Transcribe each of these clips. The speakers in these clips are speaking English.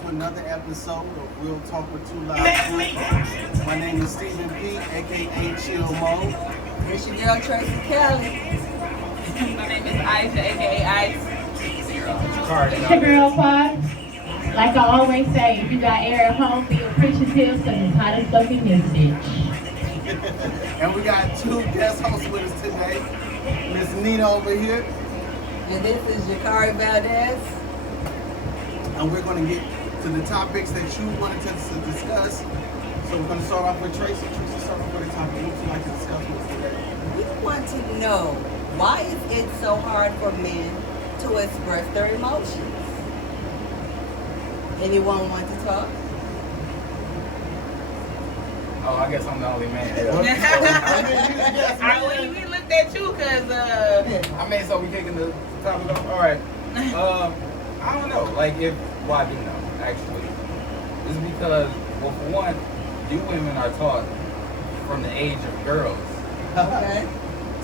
to another episode of Real Talk with Two Live Group. My name is Stephen P, aka Chill Mo. It's your girl Tracy Kelly. My name is Aisha, aka Ice. It's your girl, Pod. Like I always say, if you got air at home, be appreciative because it's hot as fuck in this bitch. And we got two guest hosts with us today. Miss Nina over here. And this is Jakari Valdez. And we're going to get to the topics that you wanted to discuss. So we're going to start off with Tracy. Tracy, start off with a topic. What would you like to discuss with us today? We want to know, why is it so hard for men to express their emotions? Anyone want to talk? Oh, I guess I'm the only man. We looked at you because I mean, so we kicking the topic off? All right. I don't know. Like, well, I do know, actually. It's because, well, for one, you women are taught from the age of girls Okay.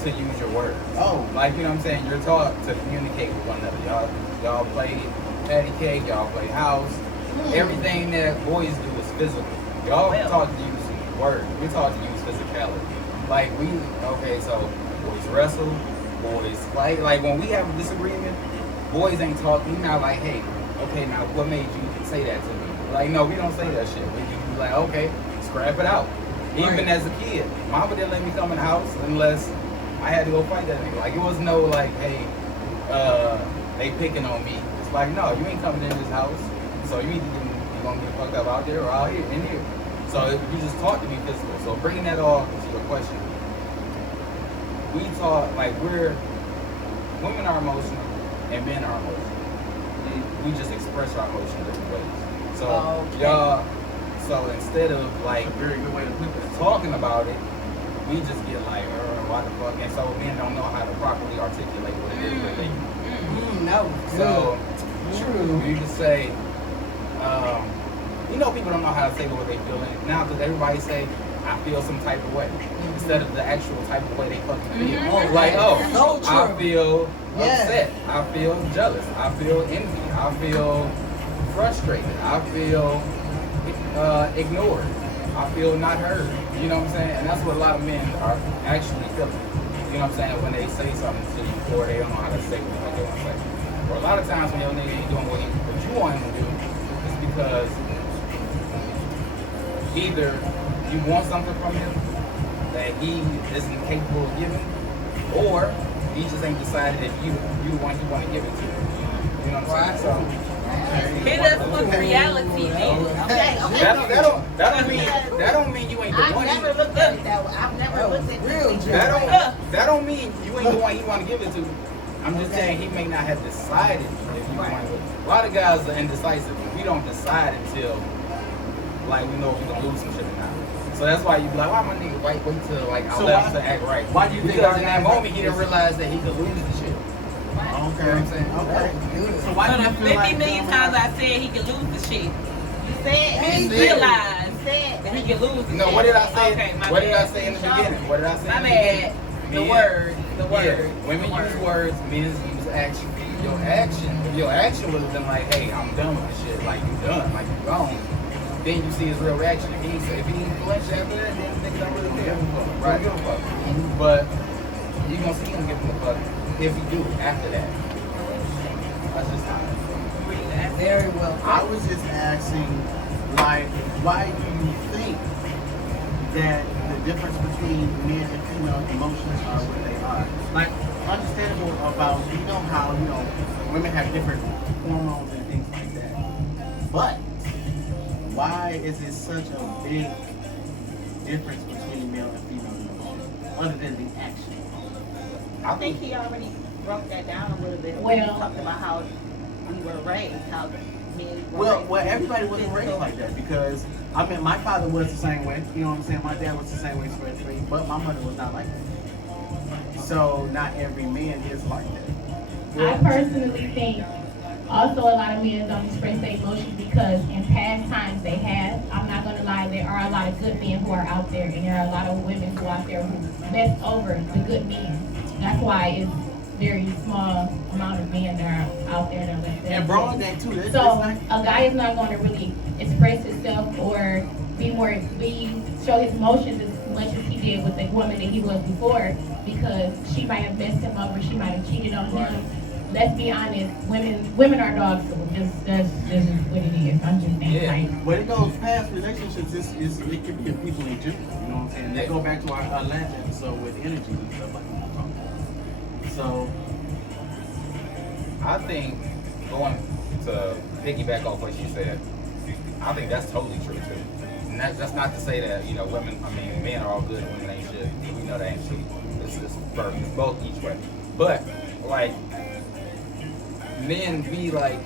to use your words. Oh. Like, you know what I'm saying? You're taught to communicate with one another. Y'all play patty cake, y'all play house. Everything that boys do is physical. Y'all taught to use words. We're taught to use physicality. Like, so boys wrestle, boys fight. Like, when we have a disagreement, boys ain't talking. We're not like, hey, okay, now what made you say that to me? Like, no, we don't say that shit. We just be like, okay, scrap it out. Even as a kid, mama didn't let me come in the house unless I had to go fight that nigga. Like, it was no like, hey, they picking on me. It's like, no, you ain't coming in this house. So you either gonna get fucked up out there or out here, in here. So you just taught to be physical. So bringing that all to your question, we taught, like, women are emotional and men are emotional. We just express our emotion different ways. So y'all, so instead of like Very good way to put that. talking about it, we just get like, why the fuck? And so men don't know how to properly articulate what it is that they do. No. So True. you can say, people don't know how to say what they feel now because everybody say, I feel some type of way instead of the actual type of way they fucking feel. Like, So true. I feel upset. I feel jealous. I feel envy. I feel frustrated. I feel ignored. I feel not heard. You know what I'm saying? And that's what a lot of men are actually feeling. You know what I'm saying? When they say something to you or they don't know how to say what they want to say. Or a lot of times when your nigga ain't doing what you want him to do, it's because either you want something from him that he isn't capable of giving, or he just ain't decided if you the one he want to give it to. You know what I'm saying? So hit us with reality, man. that don't mean you ain't the one. I've never looked at it that way. I've never looked at it. That don't mean you ain't the one he want to give it to. I'm just saying he may not have decided if you want to. A lot of guys are indecisive. We don't decide until like we know if we're gonna lose some shit or not. So that's why you be like, why my nigga wait till like I left to act right? Why do you think because in that moment he didn't realize that he could lose the shit. Okay. You know what I'm saying? Okay. So So why do the you feel 50 like million times I said he could lose the shit. You said He realized that he could lose the No, shit. what did I say? Okay, my What did I bad. say in the beginning? What did I say? My in the bad. beginning? The word. Yeah. Women use words, men use action. If your action would have been like, hey, I'm done with this shit, like you done, like you gone. Then you see his real reaction. If he flinch after that, then nigga don't really care. Right? Give a fuck. But you gonna see him giving a fuck if he do after that. That's just how. Very well. I was just asking, like, why do you think that the difference between men and female emotions are what they are? Like, understandable about, how, women have different hormones and things like that. But why is it such a big difference between male and female emotions, other than the action? I think he already broke that down a little bit. Well- He talked about how we were raised, how men were Well, raised. everybody wasn't raised like that because, my father was the same way, you know what I'm saying? My dad was the same way, especially, but my mother was not like that. So, not every man is like that. I personally think also a lot of men don't express their emotions because in past times they have. I'm not going to lie, there are a lot of good men who are out there and there are a lot of women who are out there who mess over the good men. That's why it's very small amount of men that are out there that let that. And broad that too. That's So like, a guy is not going to really express himself or show his emotions as much as he did with the woman that he was before, because she might have messed him up or she might have cheated on him. Let's be honest, women are dogs, so that's just what it is. I'm just saying. Yeah. Like, but it goes past relationships. It can be a people in general. You know what I'm saying? They go back to our last episode with energy and stuff like that. So I think going to piggyback off what you said, I think that's totally true too. And that's not to say that, you know, men are all good and women ain't shit. We know that ain't true. It's both each way. But like men be like,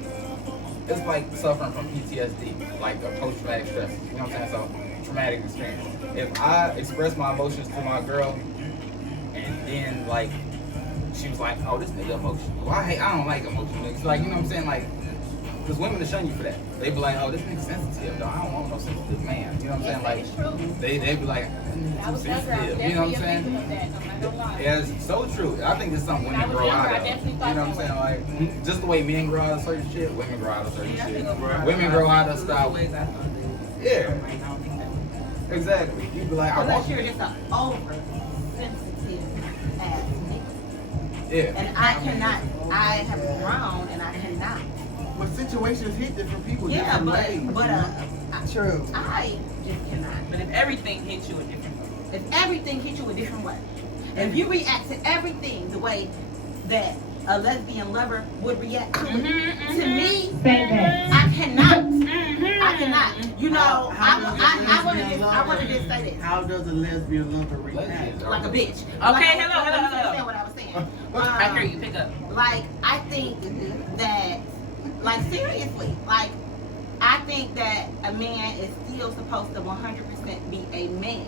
it's like suffering from PTSD, like a post-traumatic stress. You know what I'm saying? So traumatic experience. If I express my emotions to my girl, and then like she was like, "Oh, this nigga emotional." Well, I don't like emotional niggas. Like, you know what I'm saying? Like, because women will shun you for that. They be like, "Oh, this nigga sensitive, though. I don't want no sensitive man." You know what I'm saying? Like, they be like, "Too sensitive." You know what I'm saying? Yeah, it's so true. I think it's something women grow out of. You know what I'm saying? Like, just the way men grow out of certain shit, women grow out of certain shit. Women grow out of style. Yeah. Exactly. You be like, I Unless want you're just an oversensitive ass nigga. Yeah. And I have grown and I cannot. But situations hit different people. Yeah, different but ways. True. I just cannot. But if everything hits you a different way. If everything hits you a different way, if you react to everything the way that a lesbian lover would react to it, to me, I cannot. I cannot. You know, I want to just say this. How does a lesbian lover react? Like a bitch. Okay, hello. Understand what I was saying. I hear you. Pick up. Like, I think that, like, seriously, like, I think that a man is still supposed to 100% be a man.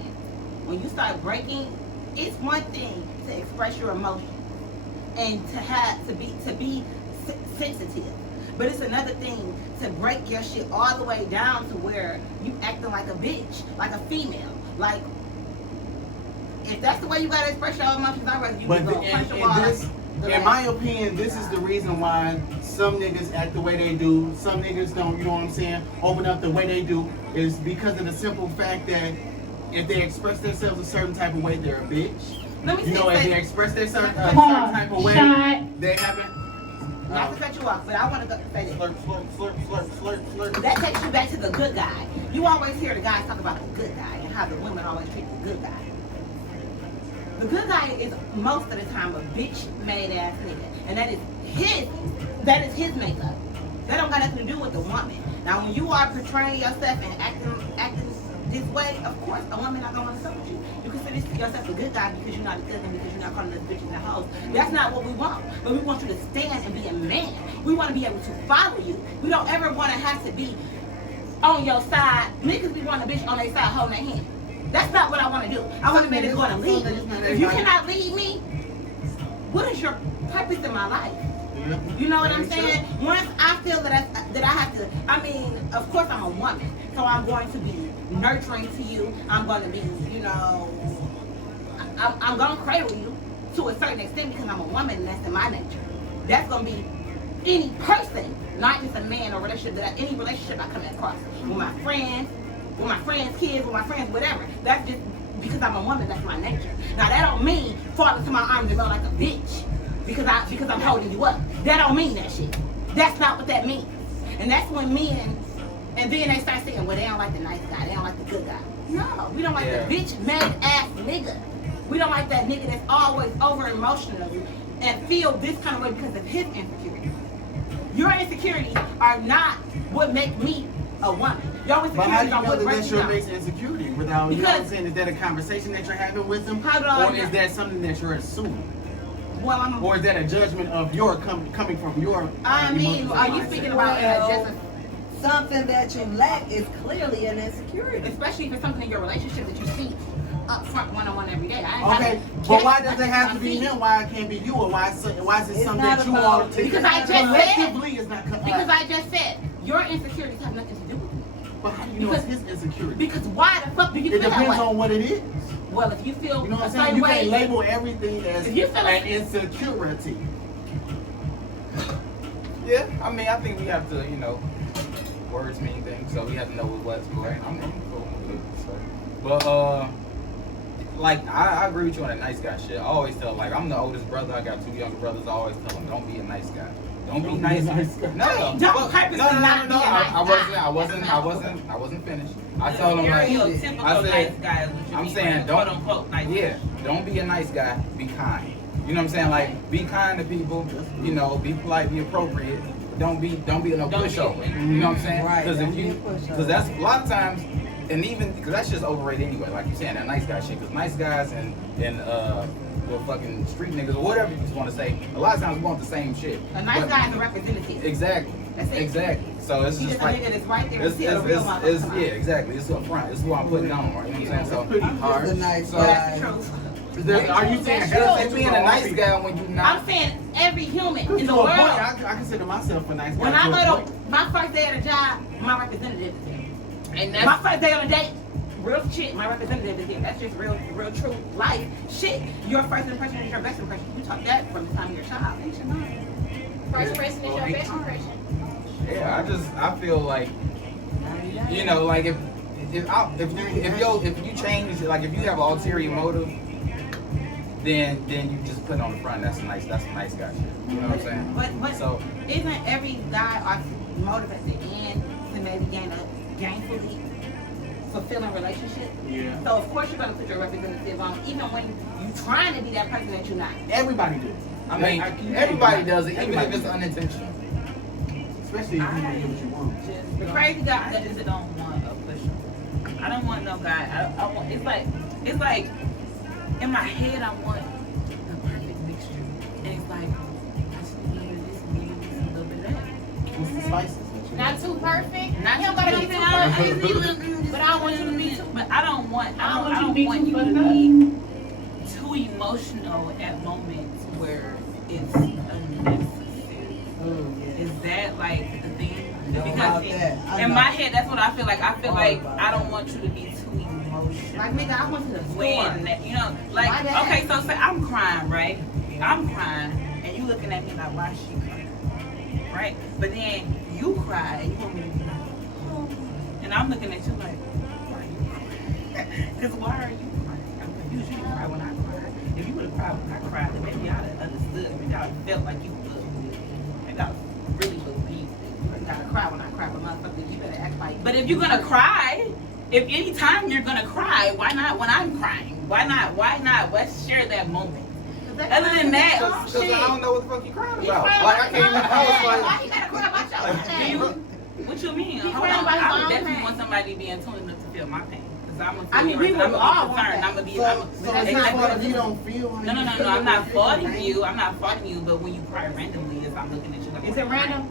When you start breaking, it's one thing to express your emotions and to be sensitive, but it's another thing to break your shit all the way down to where you acting like a bitch, like a female. Like, if that's the way you gotta express your emotions, I'd rather you But go punch the wall. in my opinion, this is the reason why some niggas act the way they do. Some niggas don't, you know what I'm saying, open up the way they do, is because of the simple fact that if they express themselves a certain type of way, they're a bitch. Let me You know, if they express themselves a certain type of way, they haven't. Not to cut you off, but I want to say this. Flirt. That takes you back to the good guy. You always hear the guys talk about the good guy and how the women always treat the good guy. The good guy is most of the time a bitch made ass nigga, and that is his makeup. That don't got nothing to do with the woman. Now, when you are portraying yourself and acting this way, of course, a woman not gonna want to fuck with you. You consider yourself a good guy because you're not a cousin, because you're not calling us bitches and hoes. That's not what we want. But we want you to stand and be a man. We want to be able to follow you. We don't ever want to have to be on your side. Niggas be wanting a bitch on their side holding their hand. That's not what I want to do. I want a man that's going to lead me. If you cannot lead me, what is your purpose in my life? You know what I'm saying? Once I feel that I have to, I mean, of course I'm a woman, so I'm going to be nurturing to you. I'm going to be, you know, I'm going to cradle you to a certain extent because I'm a woman and that's in my nature. That's going to be any person, not just a man or relationship, any relationship I come across with my friends, kids, with my friends, whatever. That's just because I'm a woman, that's my nature. Now that don't mean fall into my arms and go like a bitch because I'm holding you up. That don't mean that shit. That's not what that means. And that's when men, and then they start saying, well, they don't like the nice guy, they don't like the good guy. No, we don't like the bitch made ass nigga. We don't like that nigga that's always over emotional and feel this kind of way because of his insecurities. Your insecurities are not what make me a woman. Your But how do insecurities you are know what that breaks that's you your down. base insecurity? Without, you know what I'm saying? Is that a conversation that you're having with them? Or is that something that you're assuming? Well, or is that a judgment of your coming from your? I mean, are you speaking about just something that you lack is clearly an insecurity, especially if it's something in your relationship that you see up front one-on-one every day? Okay, but why does it have to be him? Why it can't be you? Or why is it something that you all take? Because I just collectively is not. Because I just said your insecurities have nothing to do with me. But how do you know it's his insecurity? Because why the fuck do you It feel that depends way? on what it is. Well, if you feel You know what a I'm saying? certain You way, can't label everything as If you feel an insecurity. Yeah, I mean, I think we have to, you know, words mean things, so we have to know what's going. I'm cool with it. So. But like I agree with you on that nice guy shit. I always tell, like, I'm the oldest brother. I got 2 younger brothers. I always tell them, don't be a nice guy. Don't be nice. guy. No, Don't purposely not be a nice guy. I wasn't finished. I told them like, Stereotypical I said, nice guy is what you I'm mean, saying like, don't. quote unquote nice Yeah, guy. don't be a nice guy. Be kind. You know what I'm saying? Like, be kind to people. You know, be polite, be appropriate. Don't be no pushover. You know what I'm saying? Right, Because don't if be you, a pushover. because that's a lot of times, and even because that's just overrated anyway. Like you saying that nice guy shit. Because nice guys and well, fucking street niggas or whatever you just want to say, a lot of times we want the same shit. A nice But- guy is a representative. Exactly. That's it. Exactly. So it's He just just a like nigga that's right there it's, to see a real motherfucker. it's yeah, exactly. It's up front. It's who I'm putting on. You know what I'm saying? So. Pretty I'm just hard. a nice So- But guy. that's the truth. Are you saying It's heterosexuals being a are nice all guy when you I'm not. saying every human To in the a world. point, I consider myself a nice guy. When to a I go point. to my first day at a job, my representative is here. And My that's first day on a date, real shit, my representative is here. That's just real true life shit. Your first impression is your best impression. You taught that from the time you're a child. Ain't you know? First impression is your best impression. Yeah, I feel like, you know, like if you change, like if you have an ulterior motive, then you just put it on the front. That's a nice guy shit. You know what I'm saying? But So isn't every guy or motive at the end to maybe gain a gainfully fulfilling relationship? Yeah. So of course you're gonna put your representative on, even when you're trying to be that person that you're not. Everybody do. I mean, you everybody can't- does it, even everybody if it's do. unintentional. Especially if you don't get what you want. The crazy guy I that just is don't want a pusher. I don't want no guy. I want. It's like in my head I want the perfect mixture, and it's like I just need a little bit of this, a little bit of this, a little bit of that. What's the spices that you Not too perfect. Not You don't too gotta be perfect. too I perfect. just need a little- But I don't want you to be too. But I don't want. I don't you to want be you too to fucked be too emotional at moments where it's unnecessary. Is that like the thing? Know about that. I in know. my head, that's what I feel like. I feel All like about I don't that. want you to be too emotional. like nigga, I went to the store. When you know, like, My bad. okay, so say I'm crying, right? I'm crying, and you looking at me like, why is she crying, right? But then you cry, and you want me to be like, oh, and I'm looking at you like, why are you crying? Because why are you crying? I'm confused. You didn't cry when I cried. If you would have cried when I cried, then maybe I'd have understood. Maybe I'd have felt like you would. Maybe I really believed it. You gotta cry when I cry, but motherfucker, you better act like. But if you're gonna cry, if any time you're gonna cry, why not when I'm crying? Why not? Why not? Let's share that moment. Other than that, Because I don't know what the fuck you crying He about. crying Like, about I can't even, I was Why like, you gotta cry about your own do pain? you, what you mean? He Hold crying on. about his I would own definitely pain. want somebody to be in tune enough to feel my pain. Because I'm gonna I mean, feel we yours, would I'm all gonna be want concerned. that. I'm gonna be. So I'm, it's exactly. your fault if you don't feel. No. I'm not faulting you. I'm not faulting you. But when you cry randomly, is I'm looking at you like. Is it random?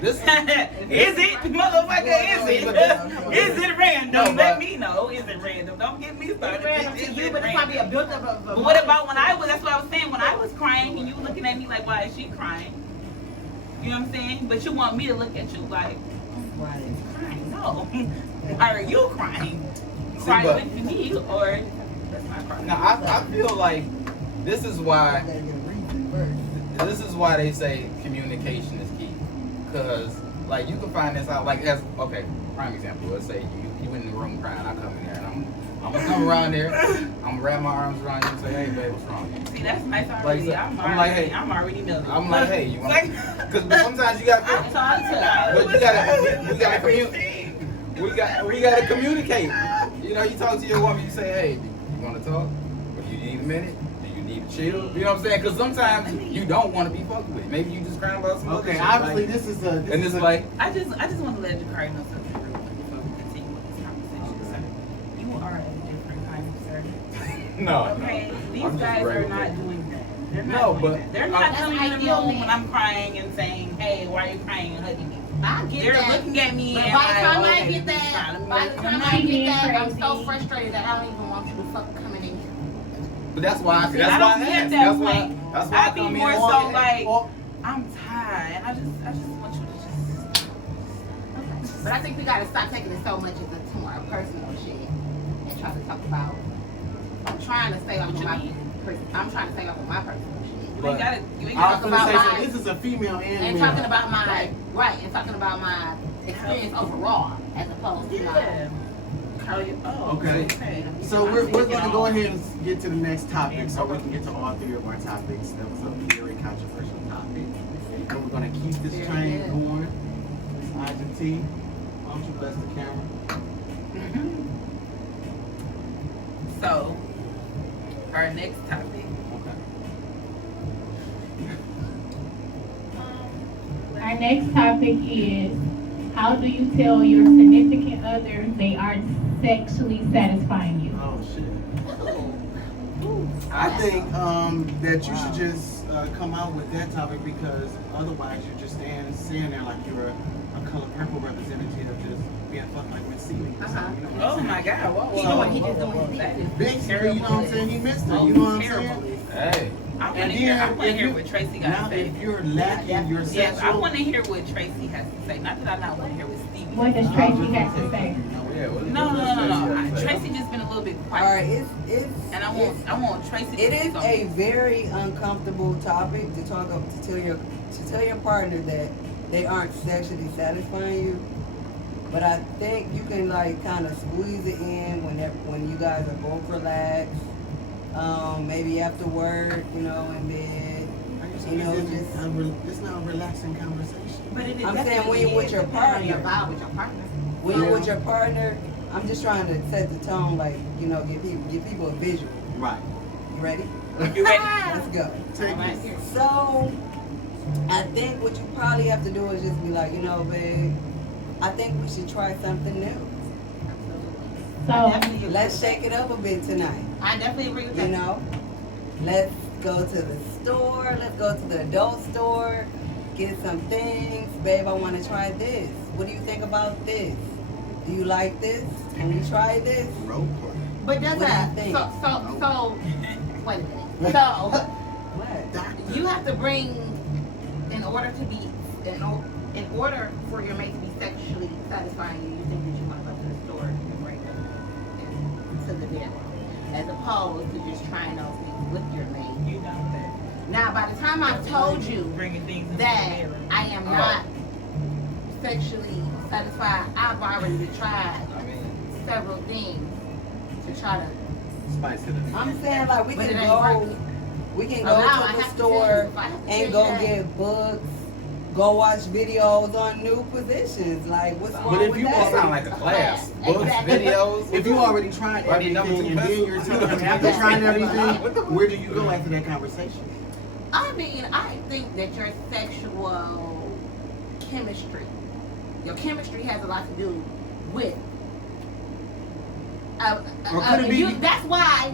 This- is it, motherfucker? Is it random? No, Let but- me know. Is it random? Don't get me started. It's random to Is you, it but it's probably a random? built up of. But what about when I was? That's what I was saying. When I was crying, and you looking at me like, why is she crying? You know what I'm saying? But you want me to look at you like, why is she crying? No. Why are you crying? Cry but- with me, or that's not crying. now I feel like this is why they say communication is key. Cause like you can find this out like as okay, prime example. Let's say you in the room crying, I come in there and I'm gonna come around there, I'm gonna wrap my arms around you and say, hey babe, what's wrong? See, that's nice already. Like, I'm already melted. I'm like, hey, you want? Cause but sometimes you gotta, but we gotta communicate. You know, you talk to your woman, you say, hey, you wanna talk? Or do you need a minute? Do you need to chill? You know what I'm saying? Cause sometimes you don't want to be fucked with. Maybe you just crying about some other Okay, shit, obviously like, this is a. and it's like, I just want to let Jakari know something real quick before we continue with this conversation, sir. You are a different kind of sir. no, Okay, no. these I'm just guys are regular. not doing that. They're not No, doing but- that. They're not That's coming in the ideal, room man. when I'm crying and saying, hey, why are you crying and hugging me? I get They're that. looking at me But and by the time like, I okay, get this is that, fine. by the time I'm I not- get that, I'm crazy. so frustrated that I don't even want you to fuck coming in here. But that's why. See, That's I why don't I be at asked. that That's why. point. That's why I I'd be come in more and so say, like, Or- I'm tired. I just want you to just. But I think we gotta stop taking it so much as to our personal shit and try to talk about. I'm trying to stay off of my. I'm trying to stay off of my personal shit. You ain't gotta. You ain't I gotta was talk gonna about say, mine. so this is a female and And male. talking about my and talking about my experience overall as opposed to my. Yeah. Oh, Okay. So we're gonna go ahead and get to the next topic, so we can get to all three of our topics. That was a very controversial topic, and we're gonna keep this Very train good. going. Miss Argentine, why don't you bless the camera? So, our next topic. Okay. Our next topic is, how do you tell your significant other they are sexually satisfying you? Oh shit. I think that you should just come out with that topic, because otherwise you're just saying there like you're a color purple representative, just being fucked like Miss Seeley. You know what I'm Oh saying? my God! Whoa, He doing, he just doing his business. Basically, you know what I'm saying? He missed it. You know what I'm terrible. saying? Hey, I want And to hear. I then want to if hear you- what Tracy got to Now, say. if you're lacking your Yes, I sexual, want to hear what Tracy has to say. Not that I not want to hear what Stevie. What does Tracy have to say? yeah, what is No. Tracy? Tracy just been a little bit quiet. All right, it's And I want Tracy. To it say is a something. very uncomfortable topic to tell your partner that they aren't sexually satisfying you. But I think you can like kind of squeeze it in when you guys are both relaxed. Maybe after work, in bed. it's not a relaxing conversation. But it is I'm saying definitely when you're with your depending on partner. your vibe with your partner. When you're with your partner, I'm just trying to set the tone, like give people a visual. Right. You ready? You ready? Let's go. Take Right it. here. So, I think what you probably have to do is just be like, babe, I think we should try something new. So, Let's shake it up a bit tonight. I definitely agree with You that. know? Let's go to the store. Let's go to the adult store. Get some things. Babe, I want to try this. What do you think about this? Do you like this? Can we try this? Role play. But does What do you that think? so wait a minute. So What? you have to bring in order for your mate to be sexually satisfying you think that you want to go to the store and bring them to the bedroom. As opposed to just trying those things with your mate. You know that. Now by the time I've told you Bringing things into that the bedroom. I am not sexually satisfied, I've already tried I mean, several things to try to. Spice it up. I'm saying like we But can it ain't go working. to So now I the have to store tell you, if I have to and tell go you that- get books, go watch videos on new positions. Like what's wrong But if with you that? want sound like a class. Exactly. Books, videos. If you already tried Why do you everything number and two then you're pencils? telling them after trying everything, where do you go after that conversation? I mean, I think that your sexual chemistry, your chemistry has a lot to do with. Or could it be- That's why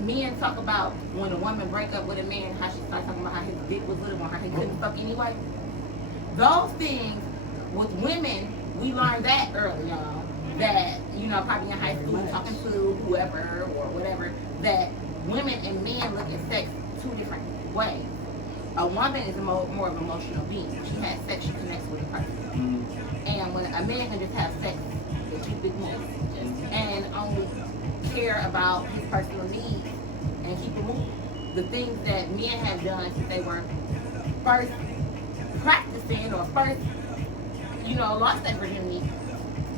men talk about when a woman break up with a man, how she starts talking about how his dick was little, how he couldn't fuck anyway. Those things with women, we learned that early on. That probably in high school, talking to whoever or whatever, that women and men look at sex two different ways. A woman is more of an emotional being. She has sex, she connects with a person. And when a man can just have sex with two big moves and only care about his personal needs and keep it moving. The things that men have done since they were first practicing or first, lost their virginity,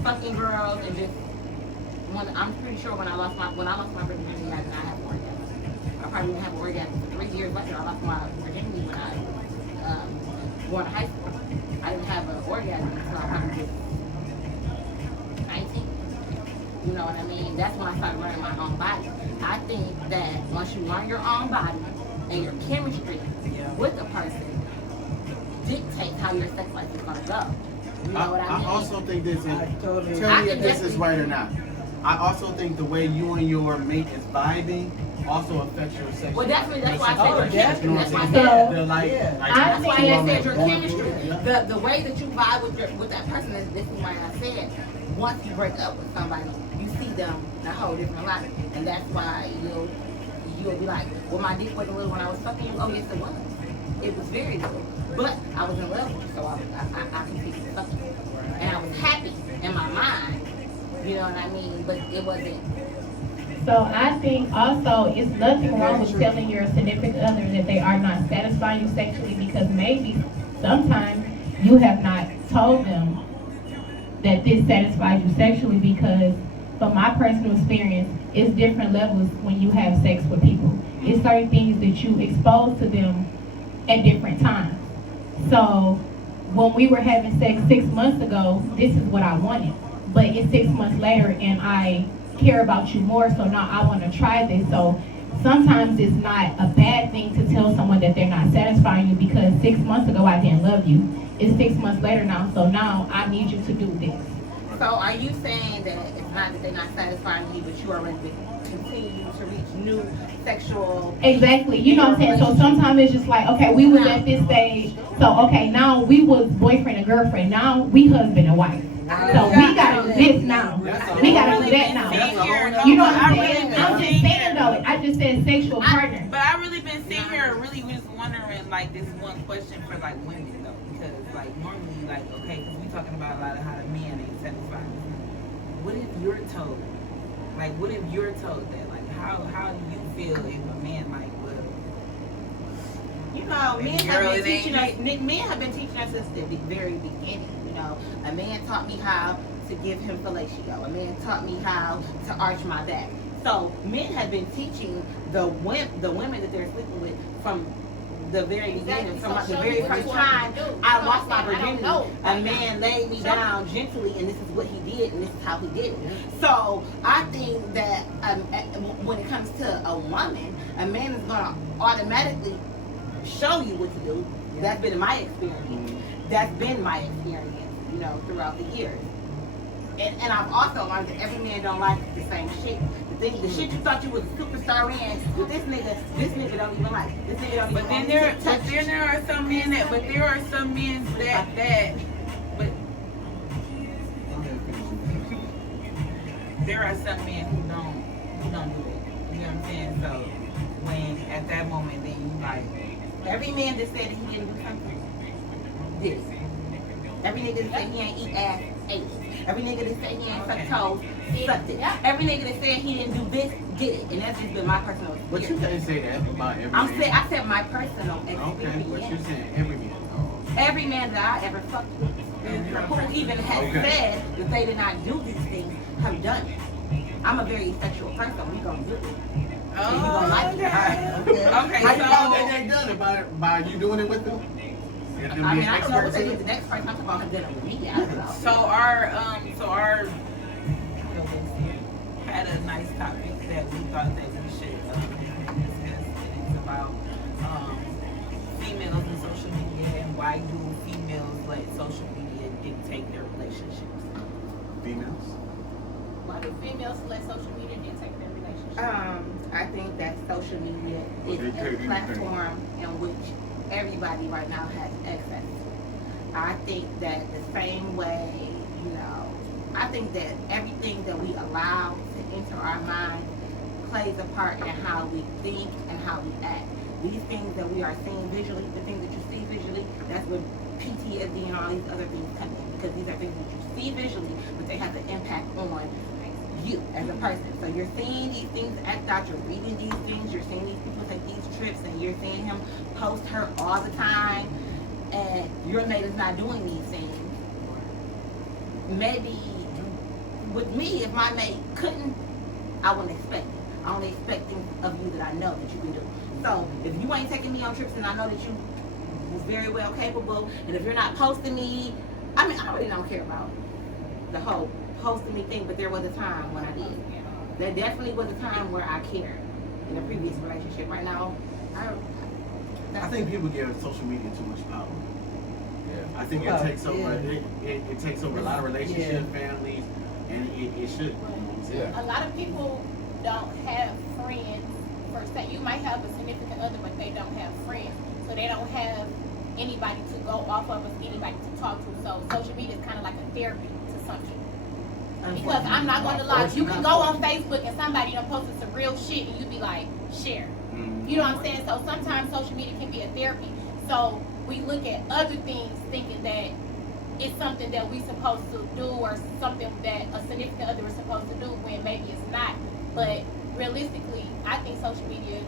fucking girls and just. I'm pretty sure when I lost my virginity, I did not have an orgasm. I probably didn't have an orgasm for 3 years later. I lost my virginity when I going to high school. I didn't have an orgasm until I probably was 19. You know what I mean? That's when I started learning my own body. I think that once you learn your own body and your chemistry with a person dictates how your sex life is gonna go. You know what I mean? I also think this is, I totally tell me agree. if this is right or not. I also think the way you and your mate is vibing also affects your sexual. Well, definitely, that's why I said Oh, your chemistry. That's why I definitely. said. The like, Yeah. like That's why I said your going chemistry. through it, yeah. The way that you vibe with that person is this is why I said once you break up with somebody, you see them in a whole different light, and that's why you'll be like, well, my dick wasn't little when I was fucking you. Oh, yes, it was. It was very little, but I was in love with you, so I continued to fuck you. and I was happy in my mind. You know what I mean? But it wasn't. So I think also it's nothing wrong with telling your significant other that they are not satisfying you sexually, because maybe sometimes you have not told them that this satisfies you sexually, because from my personal experience, it's different levels when you have sex with people. It's certain things that you expose to them at different times. So when we were having sex 6 months ago, this is what I wanted. But it's 6 months later and I care about you more, so now I want to try this. So sometimes it's not a bad thing to tell someone that they're not satisfying you, because 6 months ago I didn't love you. It's 6 months later now, so now I need you to do this. So are you saying that it's not that they're not satisfying you, but you are ready to continue to reach new sexual? Exactly. You know what I'm saying? So sometimes it's just like, okay, we was at this stage. So, okay, now we was boyfriend and girlfriend. Now we husband and wife. So we got to do this now. We got to do that now. You know what I'm saying? I'm just saying, though. I just said sexual partner. But I really been sitting here really just wondering, like, this one question for, like, women, though. Because, like, normally, like, okay, because we talking about a lot of how the man ain't satisfied. What if you're told? Like, what if you're told that? Like, how do you feel if a man, like, well, You know, men have been teaching us since the very beginning. You know, a man taught me how to give him fellatio. A man taught me how to arch my back. So men have been teaching the women that they're sleeping with from the very beginning, from the very first time I lost my virginity. A man laid me down gently, and this is what he did, and this is how he did it. So I think that when it comes to a woman, a man is going to automatically show you what to do. That's been my experience. That's been my experience, you know, throughout the years. And I've also learned that every man don't like the same shit. The shit you thought you was a superstar in, with this nigga don't even like it. This nigga don't even but then there are some men that, but there are some men but there are some men who don't do that. You know what I'm saying? So when at that moment, then you like, every man that said that he didn't do something did it. Every nigga that said he ain't eat ass ate it. Every nigga that said he ain't suck toes sucked it. Every nigga that said he didn't do this did it. And that's just been my personal experience. But you can't say that about every man. I said my personal experience. Okay, but you're saying every man. Every man that I ever fucked with, who even has said that they did not do these things, have done it. I'm a very sexual person. We gonna do it. And you gonna like it. Okay, How you know that they done it? By you doing it with them? I mean, I don't know what they did the next person. I'm talking about him doing it with me. I don't know. So our had a nice topic that we thought that we should discuss. And it's about females and social media, and why do females let social media dictate their relationships? Females? Why do females let social media dictate their relationship? I think that social media is a platform in which everybody right now has access to. I think that the same way, you know, I think that everything that we allow to enter our minds plays a part in how we think and how we act. These things that we are seeing visually, the things that you see visually, that's where PTSD and all these other things come in, because these are things that you see visually, but they have an impact on you as a person. So you're seeing these things act out, you're reading these things, you're seeing these people take these trips, and you're seeing him post her all the time, and your mate is not doing these things. Maybe with me, if my mate couldn't, I wouldn't expect it. I only expect things of you that I know that you can do. So if you ain't taking me on trips and I know that you was very well capable, and if you're not posting me, I mean, I really don't care about the whole posting me thing, but there was a time when I did. There definitely was a time where I cared in a previous relationship. Right now, I think people give social media too much power. Yeah. I think it takes over. It takes over a lot of relationships, families, and it should. Yeah. A lot of people don't have friends per se. You might have a significant other, but they don't have friends. So they don't have anybody to go off of, anybody to talk to. So social media is kind of like a therapy to some people. Because I'm not going to lie, you can go on Facebook and somebody done posted some real shit and you be like, share. You know what I'm saying? So sometimes social media can be a therapy. So we look at other things thinking that it's something that we supposed to do or something that a significant other is supposed to do when maybe it's not. But realistically, I think social media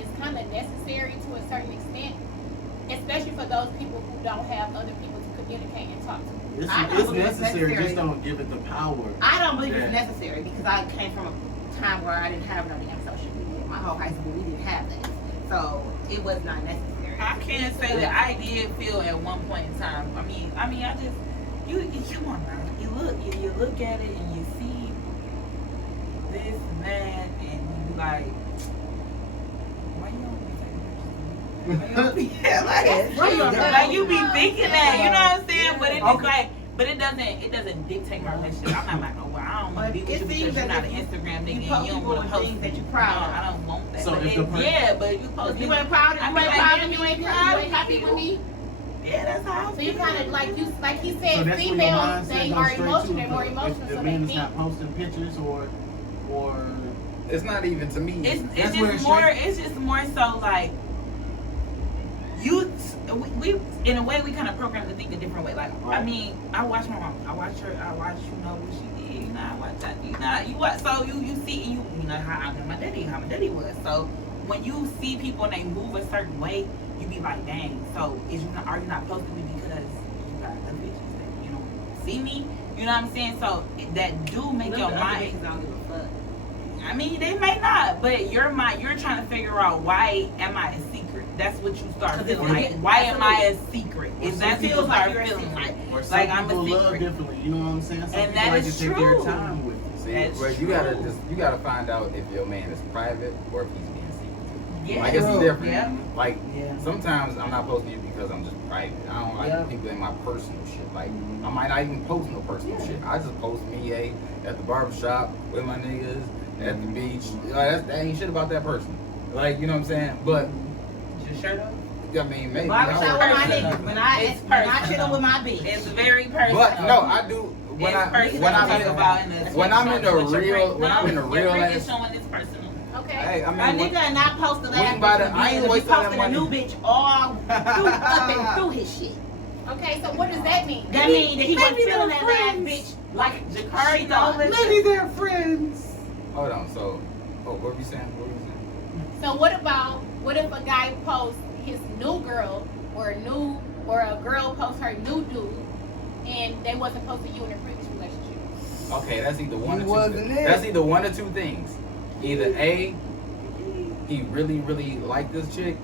is kind of necessary to a certain extent, especially for those people who don't have other people to communicate and talk to. I don't It's believe it's necessary, necessary. just don't give it the power. I don't believe it's Yeah. necessary because I came from a time where I didn't have no damn social media. My whole high school, we didn't have that. So it was not necessary. I can't say that I did feel at one point in time. I mean, I just you come on now. You look at it and you see this and that, and you like, why you don't be taking pictures? Like you be thinking that, you know what I'm saying? But it is like, but it doesn't dictate my relationship. I'm not like, oh, well, I don't want to be with you because you're not an Instagram nigga and you don't want to post things that you No, proud of. I don't want that. So But if the person- yeah, but you post You ain't proud of I you mean, ain't like, proud yeah, of you ain't you proud ain't of happy with me. Yeah, that's how I So you feel. kind of like he So said, that's where your females mindset they goes are straight emotional. to. They're more If emotional, the so man they is think. not posting pictures or It's not even to me. It's That's where just it's more. straight- It's just more so like you. We in a way we kind of programmed to think a different way. Like I Right. mean, I watch my mom. I watch her. I watch what she did. I watch that. You watch. So you see you know how my daddy was. So when you see people and they move a certain way, you be like, dang. So are you not posting me because you got the bitches that you don't see me? You know what I'm saying? So that do make your mind. Don't give a fuck. I mean, they may not, but you're trying to figure out why am I a secret? That's what you start 'Cause feeling it's- like. Why am I a absolutely. secret? Or Is some that people feels like like you're a feeling secret. like? or some Like I'm a people love secret. differently. You know what I'm saying? Some And people that like is to take their true. time with it. See, That's but you true. gotta find out if your man is private or if he's being secretive. Yeah. Like it's different. Yeah. Like Yeah. sometimes I'm not posting you because I'm just private. I don't like Yeah. people in my personal shit. Like I might not even post no personal shit. I just post me at the barbershop with my niggas at the beach. That ain't shit about that person. Like you know what I'm saying? But Is your shirt up? I mean maybe. Barbershop with my personal. niggas. When I It's chill personal. with my bitch. It's very personal. But no, I do when It's I personal when to I'm talk in about in the when I'm in the but your real friend- when I'm in the no, real your friend is ass. showing it's personal. Okay. Hey, I A mean, nigga and not post the we last ain't about to- bitch I ain't he wasting that posting a money. new bitch all through, up and through his shit. Okay. So what does that mean? That means that he wasn't maybe feeling they're that last friends. bitch like Jakari she don't thought. listen. Maybe they're friends. hold on. So, what were you saying? What were you saying? So what if a guy posts his new girl or a girl posts her new dude and they wasn't posting you in a previous relationship? Okay, that's either one You or two. wasn't it. That's either one or two things. Either A, he really, really liked this chick,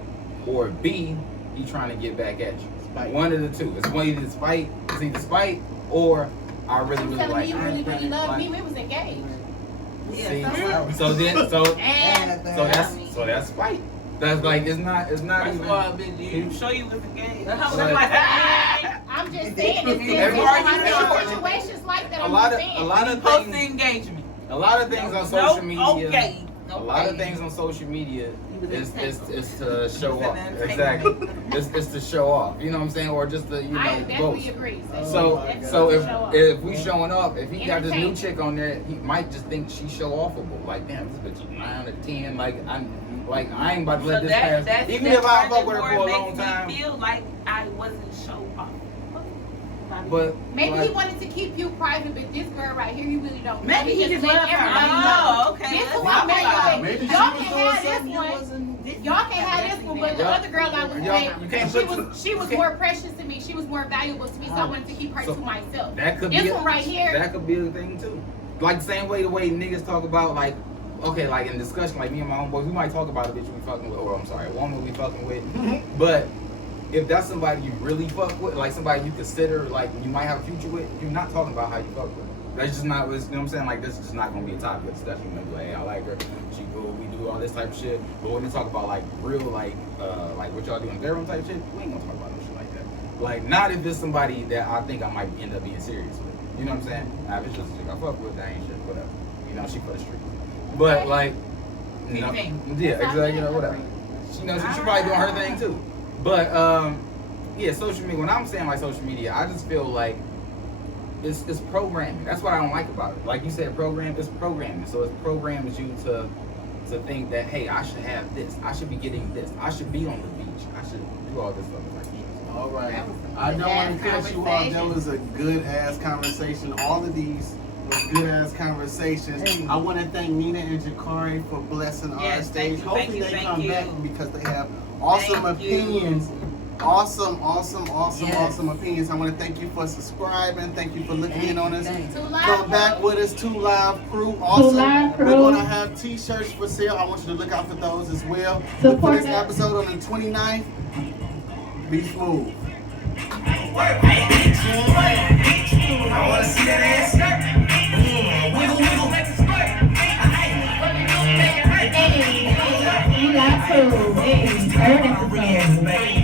or B, he trying to get back at you. Spite. One of the two. It's one either spite. It's either spite or I really, I'm really telling like me you her. really, really loved Like- me. We was engaged. See? Yeah, So then, And so that's spite. That's like it's not First even. of all, bitch, you show you was engaged. I'm just saying, it's Every- different situations like that. A I'm lot just of saying. a lot of Post the things. engagement. A lot of things on social media. Okay. A lot of things on social media was is entertained. to show He was off. entertained. Exactly. It's to show off. You know what I'm saying? Or just to I boast. definitely agree. So Definitely so show off. if we showing off, if he got this new Entertainment. chick on there, he might just think she show offable. Like damn, this bitch is 9 out of 10. Like I ain't about to let this pass. Even if I fuck with her for a long time. Makes me feel like I wasn't show off. But Maybe like, he wanted to keep you private, but this girl right here, you really don't. Maybe he just let loved her. everybody Oh, know. okay. This let's is talk what about it. Maybe she Y'all was can doing have this something you one. wasn't. Y'all can have this one, but the Y'all- other girl I was y'all- you can't with, put she was more precious to me. She was more valuable to me, so I wanted to keep her So, to myself. that could This be one right here. That could be a thing too. Like the same way niggas talk about like, okay, like in discussion, like me and my homeboys, we might talk about a bitch we fucking with, or I'm sorry, a woman we fucking with. But if that's somebody you really fuck with, like somebody you consider like you might have a future with, you're not talking about how you fuck with her. That's just not, you know what I'm saying? Like this is just not gonna be a topic of discussion. You're gonna be like, hey, I like her, she cool, we do all this type of shit. But when we talk about like real like what y'all do in bedroom type shit, we ain't gonna talk about no shit like that. Like not if it's somebody that I think I might end up being serious with. You know what I'm saying? Now if it's just a chick I fuck with, that ain't shit, whatever. You know, she for the streets. But like, you know, yeah, exactly, you know, whatever. You know, she probably doing her thing too. But yeah, social media. When I'm saying like social media, I just feel like it's programming. That's what I don't like about it. Like you said, it's programming. So it programs you to think that hey, I should have this. I should be getting this. I should be on the beach. I should do all this stuff. Like, All right. That was some I don't want to good-ass cut you off. That conversation. was a good ass conversation. All of these was good ass conversations. Hey. I want to thank Nina and Jakari for blessing our Yes, stage. thank you, Hopefully they thank come you. back because they have awesome Thank you. opinions. Awesome Yes. opinions. I want to thank you for subscribing. Thank you for looking Thank in on you, us. thank you. Two live Come back crew. with us, 2 Live Crew. Also, Live Crew. we're gonna have t-shirts for sale. I want you to look out for those as well. Look for Support this us. episode on the 29th. Be smooth. I wanna see that ass. Wiggle, wiggle, make it squirt. Hey, we got food. Hey, third episode.